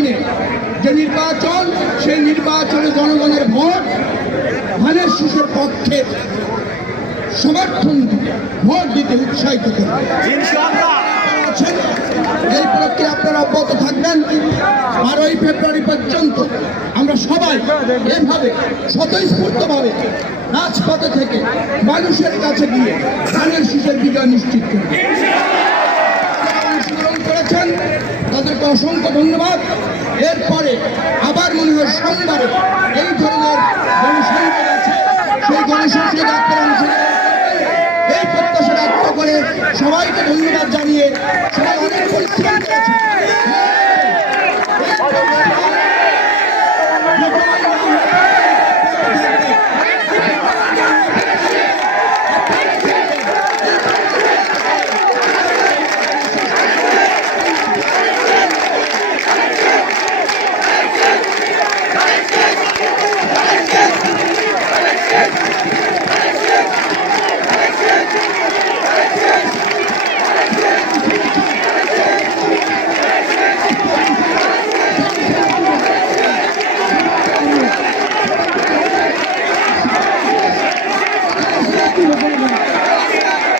দিনে যে নির্বাচন, সেই নির্বাচনে জনগণের ভোট ধানের শীষের পক্ষে সমর্থন ভোট দিতে উৎসাহিত করবে। এই প্রক্রিয়া আপনারা অব্যাহত থাকবেন। 12ই ফেব্রুয়ারি পর্যন্ত আমরা সবাই এভাবে স্বতঃস্ফূর্তভাবে রাজপথে থেকে মানুষের কাছে গিয়ে ধানের শীষের বিজয় নিশ্চিত করব। অংশগ্রহণ করেছেন তাদেরকে অসংখ্য ধন্যবাদ। এরপরে আবার মনে হয় সোমবারে এই ধরনের গণসংযোগ আছে, সেই গণসংযোগে আপনারা অংশগ্রহণ করবেন এই প্রত্যাশা ব্যক্ত করে সবাই